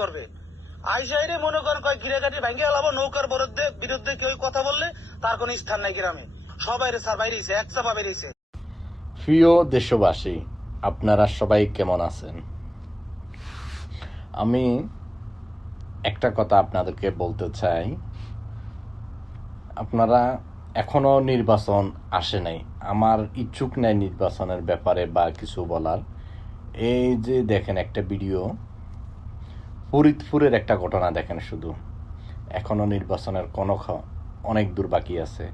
করবে। আইসাইরে মনে করেন কয় গিরাকাটি ভাঙ্গে আলাবো নৌকার বিরুদ্ধে বিরুদ্ধে কেউ কথা বললে তার কোনো স্থান নাই গ্রামে। সবাই রে স্যার বাইরেছে, এক চাপা বেরিয়েছে। প্রিয় দেশবাসী, আপনারা সবাই কেমন আছেন? আমি একটা কথা আপনাদেরকে বলতে চাই। আপনারা এখনও নির্বাচন আসে নাই। আমার ইচ্ছুক নাই নির্বাচনের ব্যাপারে বা কিছু বলার। এই যে দেখেন একটা ভিডিও ফরিদপুরের একটা ঘটনা দেখেন শুধু। এখনও নির্বাচনের কোনো অনেক দূর বাকি আছে।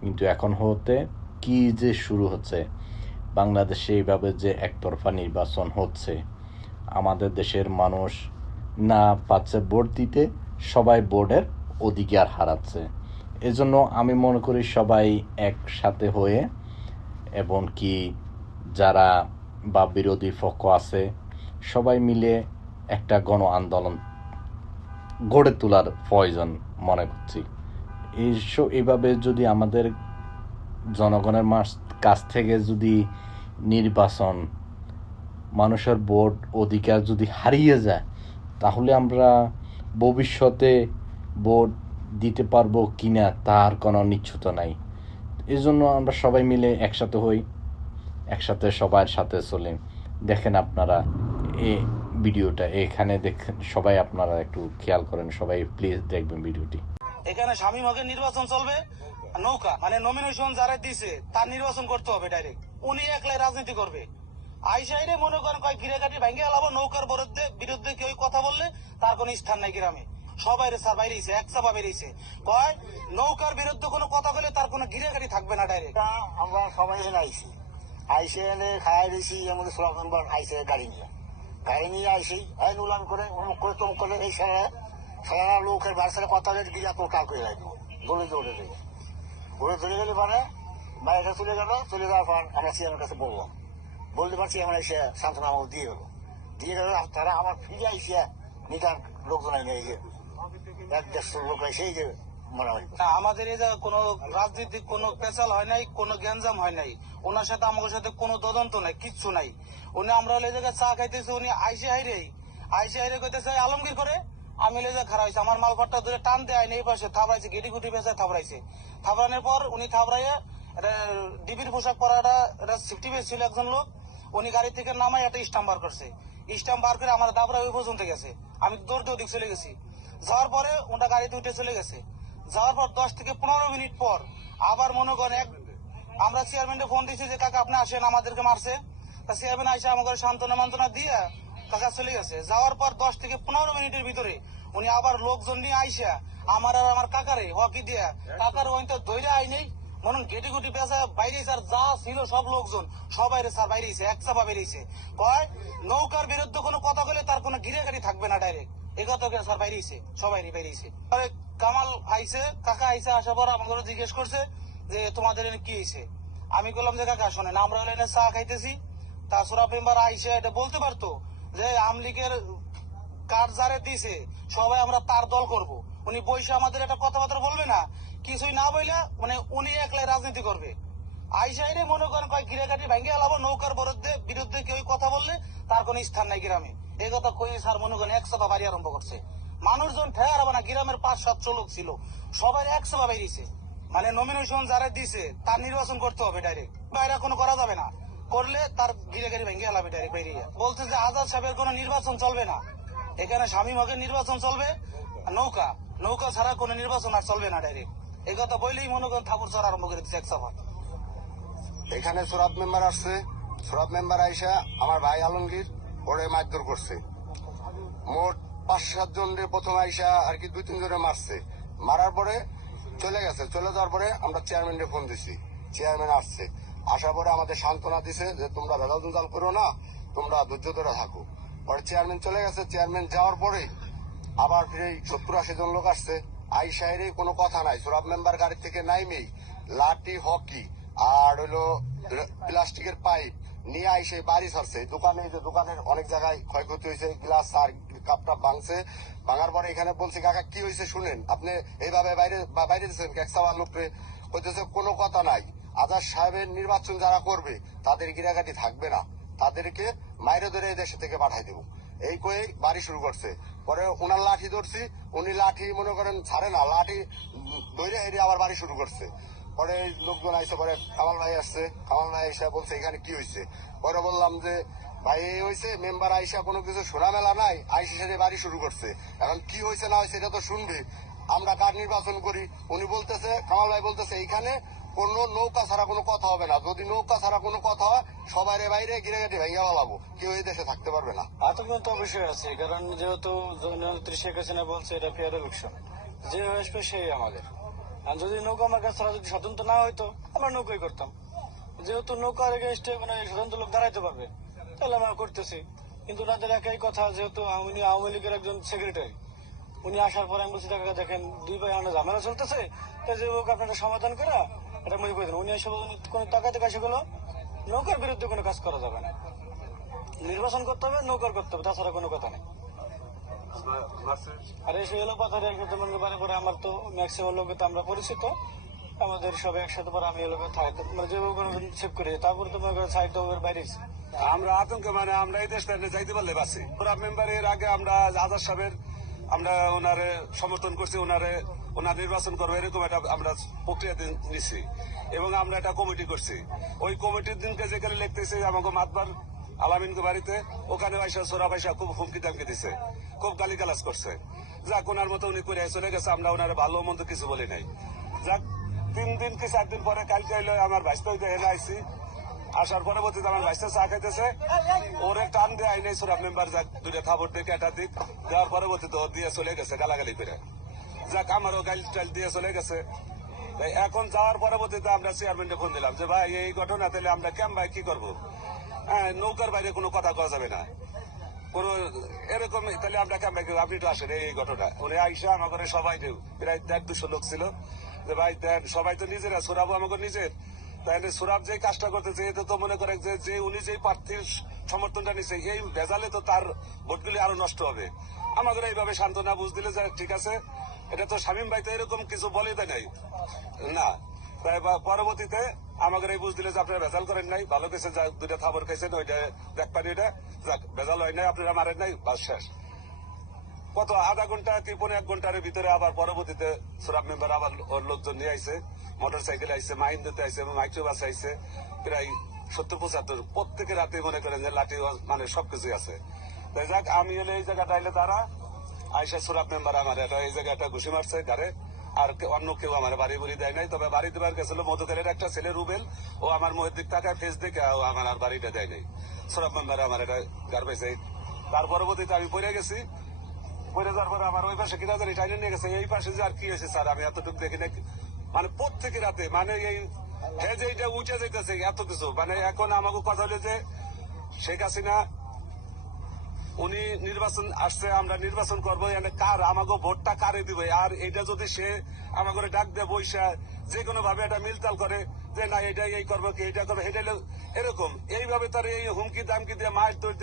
কিন্তু এখন হতে কি যে শুরু হচ্ছে, বাংলাদেশে এইভাবে যে একতরফা নির্বাচন হচ্ছে, আমাদের দেশের মানুষ না পাচ্ছে ভোট দিতে, সবাই ভোটের অধিকার হারাচ্ছে। এজন্য আমি মনে করি সবাই একসাথে হয়ে, এবং কি যারা বা বিরোধী পক্ষ আছে, সবাই মিলে একটা গণ আন্দোলন গড়ে তোলার প্রয়োজন মনে করছি। এইসব এইভাবে যদি আমাদের জনগণের মাস কাছ থেকে যদি নির্বাচন, মানুষের ভোট অধিকার যদি হারিয়ে যায়, তাহলে আমরা ভবিষ্যতে ভোট দিতে পারব কিনা তার কোনো নিশ্চয়তা নাই। এই জন্য আমরা সবাই মিলে একসাথে হই, একসাথে সবার সাথে চলে। দেখেন আপনারা এই ভিডিওটা এখানে দেখেন সবাই আপনারা একটু খেয়াল করেন সবাই প্লিজ দেখবেন ভিডিওটি। এখানে স্বামী মগের নির্বাচন চলবে নৌকা মানে নমিনেশন যারা দিছে তার নির্বাচন করতে হবে ডাইরেক্ট উনি একলাই রাজনীতি করবে। আইসাইরে মনে করেন কয় গিরাকাটি ভাঙ্গে আলাবো নৌকার বিরুদ্ধে বিরুদ্ধে কেউ কথা বললে তার কোনো স্থান নাই গ্রামে। সবাই রে স্যার বাইরেছে এক চাপা বেরিয়েছে। কয় নৌকার বিরুদ্ধে কোনো কথা বলে তার কোনো গিরাকাটি থাকবে না ডাইরেক্ট আমরা সবাই এনে আইসি আইসে এনে খাই দিয়েছি এর মধ্যে ষোলো আইসে গাড়ি নিয়ে। নিয়ে আইসি এই নুলান করে, অমুক করে, তমুক করে, এই সারা সারা লোকের বাড়ির কথা বলে গিয়া কাল করে লাগবে দৌড়ে দৌড়ে দেবে। ওরে ধরে গেলে পরে বাইরে চলে গেল, চলে যাওয়ার পর আমরা সিএমের কাছে বললাম বলতে পারছি আমরা এসে সান্ত্বনা আমাকে দিয়ে গেল। দিয়ে গেল তারা আমার ফিরে আইসে নিটার লোকজন আইনে এই যে এক দেড়শো লোক এসে এই যে আমাদের এই যে কোনো রাজনৈতিক কোনো পেশাল হয় নাই, কোনো গ্যাঞ্জাম হয় নাই। ওনার সাথে আমাদের সাথে কোনো তদন্ত নাই, কিচ্ছু নাই। উনি আমরা হলে জায়গায় চা খাইতেছি, উনি আইসে হাইরে আইসে হাইরে কইতেছে আলমগীর করে? আমি লেজে খারাপ হয়েছে আমার মালপাটটা ধরে টান দেয় এই পাশে থাবড়াইছে, গেটি গুটি পেশায় থাবড়াইছে। থাবড়ানোর পর উনি থাবড়াইয়ে ডিবির পোশাক পরাটা সিফটি বেস ছিল একজন লোক। উনি গাড়ি থেকে নামাই একটা স্টাম্প বার করছে। স্টাম্প বার করে আমার দাবরা ওই পর্যন্ত গেছে। আমি দৌড় ওদিক চলে গেছি। যাওয়ার পরে ওটা গাড়িতে উঠে চলে গেছে। যাওয়ার পর দশ থেকে পনেরো মিনিট পর আবার মনে করেন এক আমরা চেয়ারম্যানকে ফোন দিচ্ছি যে, কাকা, আপনি আসেন, আমাদেরকে মারছে। তা চেয়ারম্যান আসে আমাকে সান্ত্বনা মান্তনা দিয়ে কাকা চলে গেছে। যাওয়ার পর দশ থেকে পনেরো মিনিটের ভিতরে উনি আবার লোকজন নিয়ে আইসা আমার আর আমার কাকারে হকি দিয়া, কাকার ওই তো ধৈর্য আই নেই মনে গেটি গুটি পেঁচা বাইরে স্যার, যা ছিল সব লোকজন সবাই স্যার বাইরেছে এক চাপা বেরিয়েছে কয়, নৌকার বিরুদ্ধে কোনো কথা বলে তার কোনো গিরাগাড়ি থাকবে না ডাইরেক্ট এ কথা স্যার বাইরেছে সবাই বাইরেছে পরে কামাল আইছে, কাকা আইছে, আসার পর আমাকে জিজ্ঞেস করছে যে, তোমাদের এনে কি হয়েছে? আমি বললাম যে, কাকা, শোনেন, আমরা এনে চা খাইতেছি। তা সোরা আইসে এটা বলতে পারতো যে, আমলিগের কার যারে দিছে, সবাই আমরা তার দল করব। উনি বৈশা আমাদের একটা কথাবার্তা বলবে না, কিছুই না বইলা মানে উনি একলাই রাজনীতি করবে। আইসাইরে মনে করেন, কয়, গিরাকাটি ভাঙ্গে আলাবো, নৌকার বিরুদ্ধে বিরুদ্ধে কেউ কথা বললে, তার কোনো স্থান নাই গ্রামে। এই কথা কই স্যার মনে করেন, এক সভা বাড়ি আরম্ভ করছে। মানুষজন ঠেয়ার হবে না, গ্রামের পাঁচ সাতশো লোক ছিল। সবাই এক সভা বেরিয়েছে। মানে নমিনেশন যারা দিছে, তার নির্বাচন করতে হবে ডাইরেক্ট বাইরে কোনো করা যাবে না। করলে তার গিরাগাড়ি ভেঙে এলাবে ডাইরেক্ট বেরিয়ে। বলছে যে আজাদ সাহেবের কোনো নির্বাচন চলবে না। এখানে স্বামী মগের নির্বাচন চলবে নৌকা। নৌকা ছাড়া কোনো নির্বাচন আর চলবে না ডাইরেক্ট এই কথা বললেই মনে করেন ঠাকুর চড় আরম্ভ করে দিচ্ছে এক সভা এখানে সুরাত মেম্বার আসছে। সুরাত মেম্বার আইসা আমার ভাই আলমগীর, ওরে মারধর করছে। মোট পাঁচ সাত প্রথম আইসা আর কি দুই তিন জনে মারছে। মারার পরে চলে গেছে। চলে যাওয়ার পরে আমরা চেয়ারম্যানকে ফোন দিছি। চেয়ারম্যান আসছে। আসার পরে আমাদের সান্ত্বনা দিছে যে, তোমরা ভেজাল দুজাল করো না, তোমরা ধৈর্য ধরে থাকো। পরে চেয়ারম্যান চলে গেছে। চেয়ারম্যান যাওয়ার পরে আবার ফিরে সত্তর আশি জন লোক আসছে। আই সাইরে কোনো কথা নাই। সুরাব মেম্বার গাড়ি থেকে নাইমেই লাঠি, হকি আর হলো প্লাস্টিকের পাইপ নিয়ে আইসে বাড়ি ছাড়ছে। দোকানে যে দোকানের অনেক জায়গায় ক্ষয়ক্ষতি হয়েছে। গ্লাস আর কাপটা ভাঙছে, ভাঙার পরে এখানে বলছে, কাকা, কি হয়েছে শুনেন? আপনি এইভাবে বাইরে বাইরে দিচ্ছেন একসাবার লোকরে হইতেছে কোনো কথা নাই। আজাদ সাহেবের নির্বাচন যারা করবে, তাদের গিরাগাটি থাকবে না। তাদেরকে মাইরে ধরে দেশে থেকে পাঠাই দেবো। এই কয়ে বাড়ি শুরু করছে। পরে ওনার লাঠি ধরছি, উনি লাঠি মনে করেন ছাড়ে না, লাঠি ধরে হেরে আবার বাড়ি শুরু করছে। পরে লোকজন আইসে, পরে কামাল ভাই আসছে। কামাল ভাই এসে বলছে, এখানে কি হয়েছে? পরে বললাম যে ভাই হয়েছে মেম্বার আইসা কোনো কিছু শোনা মেলা নাই, আইসে সেরে বাড়ি শুরু করছে। এখন কি হয়েছে না হয়েছে এটা তো শুনবে। আমরা কার নির্বাচন করি? উনি বলতেছে, কামাল ভাই বলতেছে, এইখানে কোনো নৌকা ছাড়া কোনো কথা হবে না। যদি নৌকা ছাড়া কোনো কথা হয়, সবাই বাইরে গিরে গেটে ভেঙে বলাবো কেউ এই দেশে থাকতে পারবে না। আতঙ্ক তো অবশ্যই আছে, কারণ যেহেতু জননেত্রী শেখ হাসিনা বলছে, এটা ফেয়ার ইলেকশন যে আসবে সেই আমাদের। আর যদি নৌকা আমার কাছে ছাড়া যদি স্বতন্ত্র না হইতো, আমরা নৌকাই করতাম। যেহেতু নৌকার এগেনস্টে মানে স্বতন্ত্র লোক দাঁড়াইতে পারবে। আমরা করতেছি। কিন্তু ওনাদের একই কথা যেহেতু উনি আওয়ামী লীগের একজন সেক্রেটারি উনি আসার পর আমি বলছি দেখা দেখেন, দুই ভাই আমরা ঝামেলা চলতেছে। তাই যে হোক আপনারা সমাধান করা এটা মনে করে উনি এসে উনি কোনো টাকা থেকে সেগুলো নৌকার বিরুদ্ধে কোনো কাজ করা যাবে না। নির্বাচন করতে হবে, নৌকার করতে হবে, তাছাড়া কোনো কথা নেই। আর এসে এলো পাথারে একসাথে মনে বারে পরে আমার তো ম্যাক্সিমাম লোকে তো আমরা পরিচিত। আমাদের সবাই একসাথে পরে আমি এলাকা থাকি মানে যেভাবে সেভ করি, তারপরে তো মনে করেন সাইড ওভার বাইরে আমরা আতঙ্কে মানে আমরা এই দেশটা যাইতে পারলে বাসি পুরা মেম্বারের আগে আমরা আজাদ সাহেবের, আমরা ওনারে সমর্থন করছি, ওনারে, ওনার নির্বাচন করব এরকম একটা আমরা প্রক্রিয়া নিছি। এবং আমরা একটা কমিটি করছি। ওই কমিটির দিনকে যেখানে লিখতেছে, আমাকে মাতবার আলামিনকে বাড়িতে, ওখানে পয়সা সোরা পয়সা খুব হুমকি দামকি দিছে। খুব গালিগালাজ করছে। যাক, ওনার মতো উনি করে চলে গেছে, আমরা ওনারে ভালো মন্দ কিছু বলি নাই। যাক, তিন দিন কি চার দিন পরে কালকে আমার ভাইস্ত এনে আইসি আসার পরবর্তীতে আমার ভাইস্তে চা খাইতেছে। ওরে টান দিয়ে আইনে সুরাব মেম্বার যাক, দুইটা খাবার দেখে একটা দিক। দেওয়ার পরবর্তীতে ওর দিয়ে চলে গেছে, গালাগালি করে। যাক, আমারও গাইল টাইল দিয়ে চলে গেছে। এখন যাওয়ার পরবর্তীতে আমরা চেয়ারম্যানকে ফোন দিলাম যে, ভাই, এই ঘটনা তাহলে আমরা কেম ভাই, কি করব? হ্যাঁ নৌকার বাইরে কোনো কথা কওয়া যাবে না। কোন এরকম, তাহলে আমরা কেমন আপনি তো আসেন এই ঘটনা। উনি আইসা আমাদের সবাই কেউ প্রায় দেড় দুশো লোক ছিল। যে, ভাই, দেন, সবাই তো নিজেরা সোরাবো আমাকে নিজের। তাহলে সোরাব যে কাজটা করতেছে এতে তো মনে করেন যে যে উনি যে প্রার্থীর সমর্থনটা নিছে এই ভেজালে তো তার ভোটগুলি আরও নষ্ট হবে। আমাদের এইভাবে সান্ত্বনা বুঝ দিলে যে ঠিক আছে? এটা তো শামীম ভাই তো এরকম কিছু বলে দেয় নাই। না। তাই পরবর্তীতে আমাদের এই বুঝ দিলে যে আপনারা ভেজাল করেন নাই ভালো কিছু দুইটা খাবার খাইছেন ওইটা দেখ পানি ওইটা। যাক, ভেজাল হয় নাই আপনারা মারেন নাই বাস শেষ। কত আধা ঘণ্টা কি পনেরো এক ঘণ্টার ভিতরে আবার পরবর্তীতে সুরাব মেম্বার আবার ওর লোকজন নিয়ে আইসে মোটর সাইকেল আইছে মাহিন্দ্রতে আইছে মাইক্রো বাস আইছে, প্রায় সত্তর, পঁচাত্তর। প্রত্যেকের রাতে মনে করেন যে লাঠি মানে সবকিছুই আছে। তাই যাক, আমি হলে এই জায়গাটা আইলে তারা আইসা সুরাব মেম্বার আমার এটা, এই জায়গাটা ঘুষি মারছে গাড়ে আর অন্য কেউ আমার বাড়ি বুড়ি দেয় নাই, তবে বাড়ি দেবার গেছিল মধুকের একটা ছেলে রুবেল, ও আমার মুহের দিক টাকায় ফেস দেখে ও আমার আর বাড়িটা দেয় নাই। সুরাব মেম্বার আমার এটা গার পাইছে। তার পরবর্তীতে আমি পড়ে গেছি পরে আমার ওই পাশে নিয়ে গেছে। এই পাশে আর কি হয়েছে স্যার, আমি এতটুকু দেখি না মানে রাতে মানে এই যে উঠে এত কিছু। মানে এখন আমাকে কথা যে শেখ হাসিনা, উনি নির্বাচন আসছে, আমরা নির্বাচন করব কার, আমাকে ভোটটা কারে দিবে? আর এটা যদি সে আমাকে ডাক দিয়ে বৈশা, যে কোনো ভাবে এটা মিলতাল করে, যে না এটা এই করব, কি এটা করব এটা এরকম। এইভাবে তার এই হুমকি দামকি দিয়ে মাছ তোর